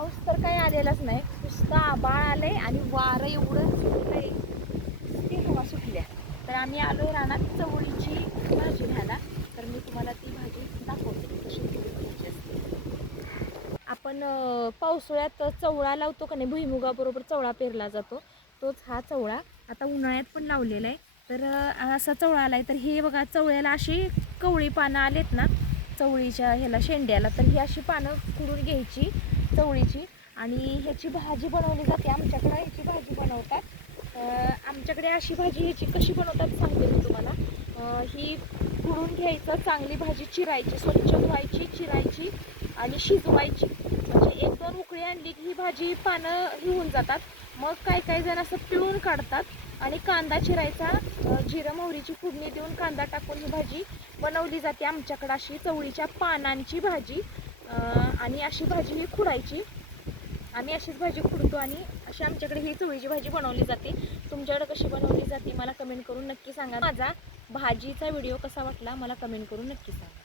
पाऊस तर काही आलेलाच नाही, नुसतं आभाळ आलंय आणि वारं एवढं सुटलंय, ती हवा सुटल्या. तर आम्ही आलोय रानात चवळीची भाजी घ्यायला. तर मी तुम्हाला ती भाजी दाखवते कशी घ्यायची असते. आपण पावसाळ्यात चवळा लावतो का नाही, भुईमुगाबरोबर चवळा पेरला जातो, तोच हा चवळा आता उन्हाळ्यात पण लावलेला आहे. तर असा चवळा आलाय. तर हे बघा, चवळ्याला अशी कवळी पानं आलेत ना चवळीच्या ह्याला शेंड्याला, तर ही अशी पानं खुडून घ्यायची चवळीची आणि ह्याची भाजी बनवली जाते. आमच्याकडे ह्याची भाजी बनवतात. आमच्याकडे अशी भाजी ह्याची कशी बनवतात सांगते मी तुम्हाला. ही खुडून घ्यायचं, चांगली भाजी चिरायची, स्वच्छ धुवायची, चिरायची आणि शिजवायची. म्हणजे 1-2 उकळी आणली की ही भाजी पानं ही होऊन जातात. मग काही काही जण असं पिळून काढतात आणि कांदा चिरायचा, जिरं मोहरीची फोडणी देऊन कांदा टाकून ही भाजी बनवली जाते. आमच्याकडे अशी चवळीच्या पानांची भाजी आणि अशी भाजी ही खुडायची. आम्ही अशीच भाजी खुडतो आणि अशी आमच्याकडे ही चवळीची भाजी बनवली जाते. तुमच्याकडे कशी बनवली जाते मला कमेंट करून नक्की सांगा. माझा भाजीचा व्हिडिओ कसा वाटला मला कमेंट करून नक्की सांगा.